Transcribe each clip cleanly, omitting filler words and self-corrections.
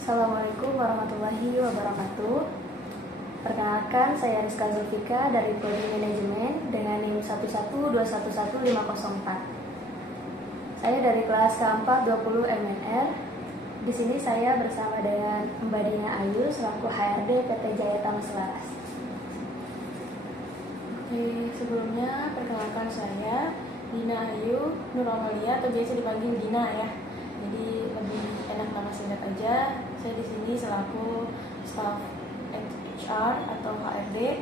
Assalamualaikum warahmatullahi wabarakatuh. Perkenalkan, saya Rizka Zulfika dari Prodi Manajemen dengan NIM 112110504. Saya dari kelas keempat 20 MNR. Di sini saya bersama dengan Mbak Dina Ayu selaku HRD PT Jaya Tama Selaras. Oke, sebelumnya perkenalkan saya Dina Ayu Nuramalia atau biasa dipanggil Dina ya. Jadi lebih enak nama singkat aja. Saya di sini selaku staf HR atau HRD,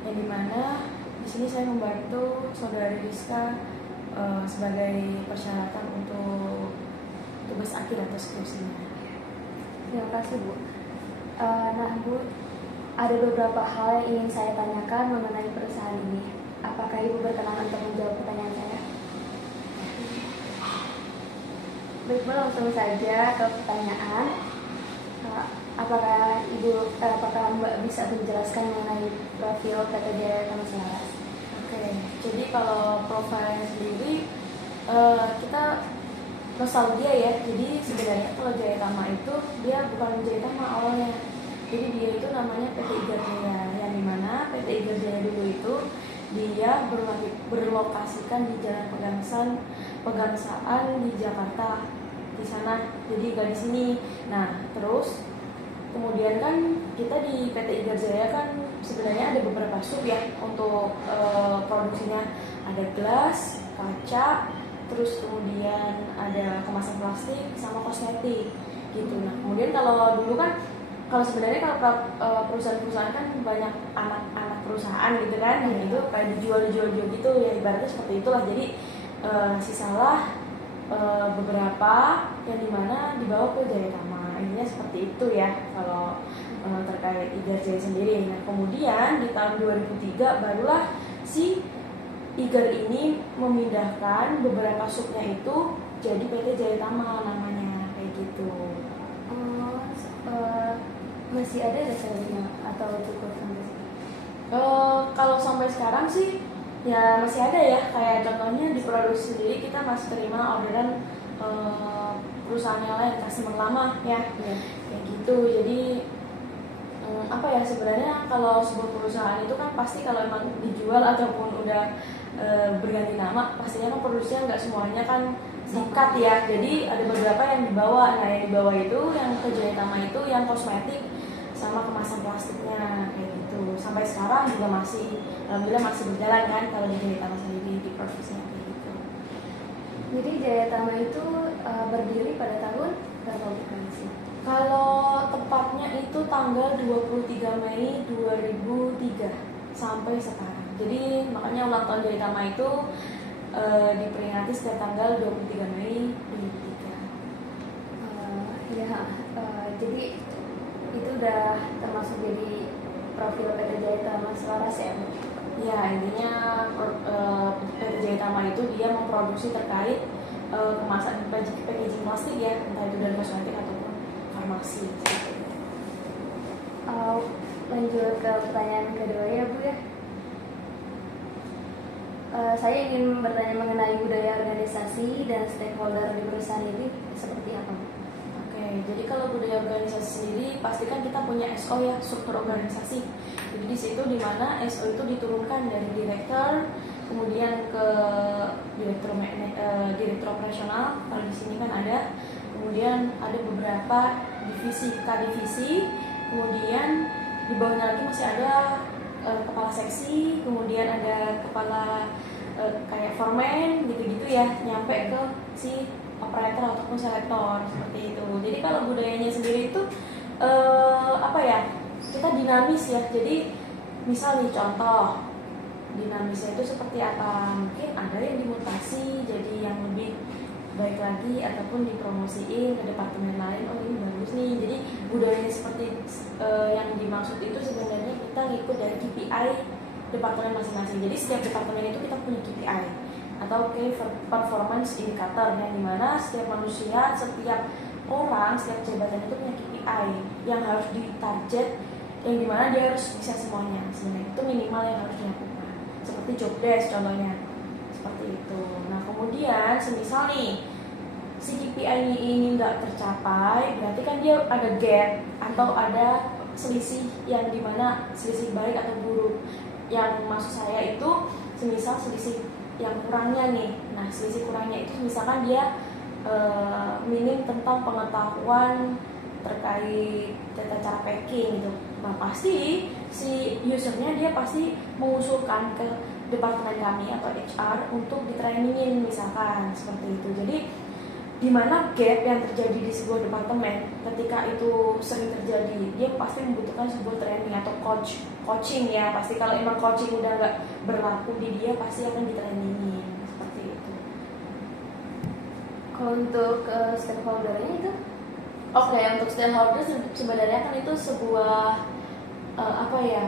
yang dimana di sini saya membantu saudara Rizka sebagai persyaratan untuk tugas akhir atau skripsinya. Terima kasih Bu. Nah Bu, ada beberapa hal yang ingin saya tanyakan mengenai perusahaan ini. Apakah Ibu berkenan untuk menjawab pertanyaan saya? Baik Bu, langsung saja ke pertanyaan. Apakah Mbak bisa menjelaskan mengenai profil PT Jaya Tama Selaras? Oke, jadi kalau profilnya sendiri kita nostalgia ya. Jadi sebenarnya kalau Jaya Tama itu dia bukan Jaya Tama awalnya. Jadi dia itu namanya PT Igar Jaya, yang dimana PT Igar Jaya dulu itu dia berlokasikan di Jalan Pegangsaan di Jakarta di sana. Jadi gak di sini. Nah, terus kemudian kan kita di PT Igar Jaya kan sebenarnya ada beberapa sub ya untuk produksinya. Ada gelas, kaca, terus kemudian ada kemasan plastik sama kosmetik gitu. Nah, kemudian kalau dulu kan sebenarnya kalau perusahaan-perusahaan kan banyak anak-anak perusahaan gitu kan, yang itu kayak dijual gitu ya, ibaratnya seperti itulah. Jadi sisalah beberapa yang dimana dibawa ke Jaya Tama. Intinya seperti itu ya kalau terkait Igar Jaya sendiri. Nah, kemudian di tahun 2003 barulah si Igar ini memindahkan beberapa subnya itu jadi PT Jaya Tama namanya, kayak gitu. Masih ada dasarnya atau cukup sampai sekarang? Kalau sampai sekarang sih ya masih ada ya. Kayak contohnya di produksi sendiri kita masih terima orderan perusahaan yang lain, customer lama ya, kayak gitu. Jadi apa ya, sebenarnya kalau sebuah perusahaan itu kan pasti kalau emang dijual ataupun udah berganti nama, pastinya kan produksinya nggak semuanya kan sikat ya. Jadi ada beberapa yang dibawa. Nah, yang dibawa itu yang ke Jaya Tama itu yang kosmetik sama kemasan plastiknya, kayak gitu. Sampai sekarang juga masih, alhamdulillah masih berjalan kan kalau di Jaya Tama sendiri di produksinya kayak gitu. Jadi Jaya Tama itu berdiri pada tahun berapa bukan sih? Kalau tepatnya itu tanggal 23 Mei 2003 sampai sekarang. Jadi makanya ulang tahun Jaya Tama itu diperingati setiap tanggal 23 Mei 2003. Jadi itu udah termasuk jadi profil PT Jaya Tama Selaras ya? Ya, intinya PT Jaya Tama itu dia memproduksi terkait kemasan packaging plastik ya, entah itu dari kosmetik ataupun farmasi. Lanjut ke pertanyaan kedua ya Bu ya. Saya ingin bertanya mengenai budaya organisasi dan stakeholder di perusahaan ini seperti apa Bu? Jadi kalau budaya organisasi sendiri pasti kan kita punya SO ya, struktur organisasi. Jadi di situ dimana SO itu diturunkan dari direktur, kemudian ke direktur operasional. Kalau di sini kan ada, kemudian ada beberapa divisi, K-divisi, kemudian di bawahnya lagi masih ada kepala seksi, kemudian ada kepala kayak foreman gitu-gitu ya, nyampe ke si operator ataupun selektor, seperti itu. Jadi kalau budayanya sendiri itu apa ya, kita dinamis ya. Jadi misal nih contoh dinamisnya itu seperti apa, mungkin ada yang dimutasi jadi yang lebih baik lagi ataupun dipromosiin ke departemen lain. Oh, ini bagus nih. Jadi budayanya seperti yang dimaksud itu sebenarnya kita ngikut dari KPI departemen masing-masing. Jadi setiap departemen itu kita punya KPI atau key performance indicator, yang dimana setiap manusia, setiap orang, setiap jabatan itu punya KPI yang harus ditarget, yang dimana dia harus bisa semuanya. Sebenarnya itu minimal yang harus dilakukan, seperti job desk contohnya, seperti itu. Nah, kemudian semisal nih si KPI ini nggak tercapai, berarti kan dia ada gap atau ada selisih yang dimana selisih baik atau buruk. Yang maksud saya itu semisal selisih yang kurangnya nih. Nah, selisih kurangnya itu misalkan dia minim tentang pengetahuan terkait tata cara packing gitu. Nah, pasti si usernya dia pasti mengusulkan ke departemen kami atau HR untuk ditrainingin misalkan seperti itu. Jadi di mana gap yang terjadi di sebuah departemen ketika itu sering terjadi, dia pasti membutuhkan sebuah training atau coaching ya. Pasti kalau emang coaching udah nggak berlaku di dia, pasti akan ditrainingin seperti itu. Kalau untuk stakeholdernya itu? Oke, untuk stakeholder sebenarnya kan itu sebuah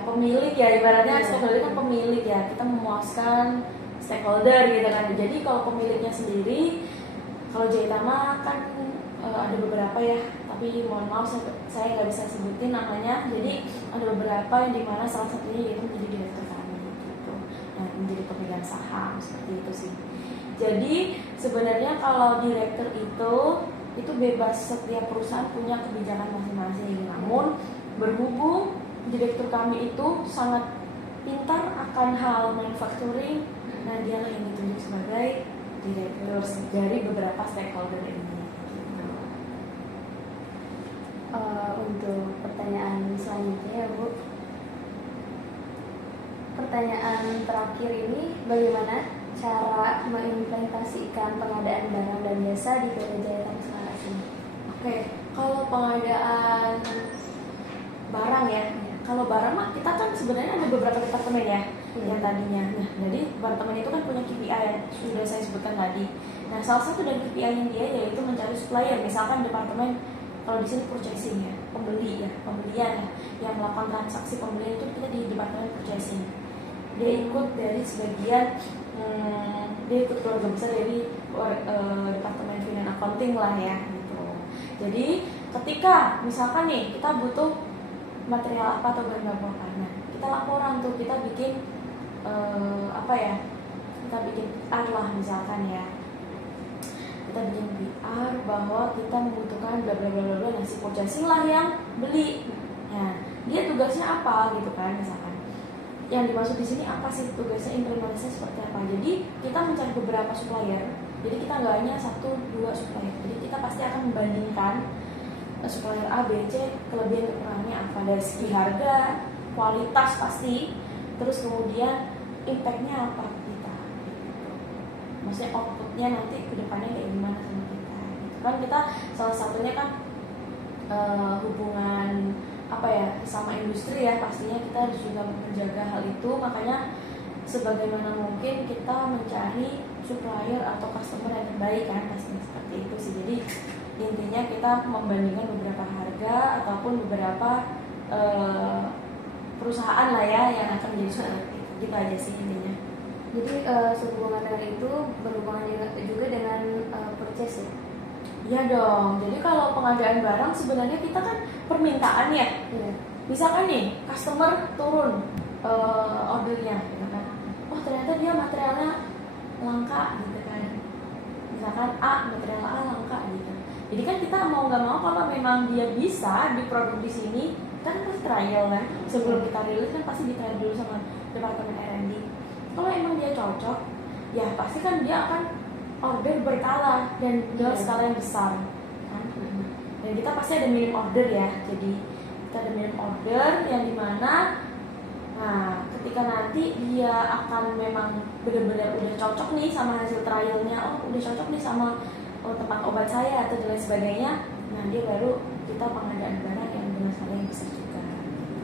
pemilik ya, ibaratnya stakeholder kan pemilik ya, kita memuaskan stakeholder gitu kan. Jadi kalau pemiliknya sendiri, kalau Jaitama kan ada beberapa ya, tapi mohon maaf saya nggak bisa sebutin namanya. Jadi ada beberapa yang dimana salah satunya yaitu menjadi direktur kami gitu, nah, menjadi pemegang saham seperti itu sih. Jadi sebenarnya kalau direktur itu bebas, setiap perusahaan punya kebijakan masing-masing. Namun berhubung direktur kami itu sangat pintar akan hal manufacturing, nah dialah yang ditunjuk sebagai direktur dari beberapa stakeholder ini. Untuk pertanyaan selanjutnya ya Bu, pertanyaan terakhir ini, bagaimana cara mengimplementasikan pengadaan barang dan jasa di PT Jaitama Selaras ini? Oke, kalau pengadaan barang ya, kalau barang mah kita kan sebenarnya ada beberapa departemen ya yang tadinya. Nah, jadi departemen itu kan punya KPI yang sudah saya sebutkan tadi. Nah, salah satu dari KPI-nya dia yaitu mencari supplier. Misalkan departemen, kalau di sini purchasing ya, pembelian ya, yang melakukan transaksi pembelian itu kita di departemen purchasing. Dia ikut dari sebagian, dia ikut keluarga besar dari departemen finance accounting lah ya gitu. Jadi ketika misalkan nih kita butuh material apa atau bahan baku apa, nah kita laporan tuh, kita bikin kita bikin PR lah misalkan ya, kita bikin PR bahwa kita membutuhkan bla bla bla bla, nah si purchasing lah yang beli. Nah dia tugasnya apa gitu kan, misalkan yang dimaksud di sini apa sih tugasnya, implementasinya seperti apa. Jadi kita mencari beberapa supplier, jadi kita nggak hanya 1-2 supplier, jadi kita pasti akan membandingkan supplier A, B, C, kelebihan kekurangannya apa dari segi harga, kualitas pasti, terus kemudian impactnya apa kita gitu. Maksudnya outputnya nanti kedepannya kayak gimana sama kita gitu. Kan kita salah satunya kan hubungan sama industri ya, pastinya kita harus juga menjaga hal itu. Makanya sebagaimana mungkin kita mencari supplier atau customer yang terbaik kan, pastinya seperti itu sih. Jadi intinya kita membandingkan beberapa harga ataupun beberapa perusahaan lah ya yang akan menjadi supplier. Gitu aja sih intinya. Jadi sehubungan dengan itu berhubungan juga dengan purchase ya? Iya dong. Jadi kalau pengadaan barang sebenarnya kita kan permintaan ya. Misalkan nih customer turun ordernya gitu kan. Oh ternyata dia materialnya langka gitu kan. Misalkan A, material A langka gitu. Jadi kan kita mau nggak mau kalau memang dia bisa diproduk di sini, kan pasti trial kan. Sebelum kita rilis kan pasti di trial dulu sama departemen R&D. Kalau emang dia cocok, ya pasti kan dia akan order berkala dan dalam skala yang besar kan? Dan kita pasti ada minimum order ya. Jadi kita ada minimum order yang dimana ketika nanti dia akan memang benar-benar udah cocok nih sama hasil trialnya, oh udah cocok nih sama tempat obat saya atau dan lain sebagainya, nah dia baru kita pengadaan barang yang dengan skala yang besar.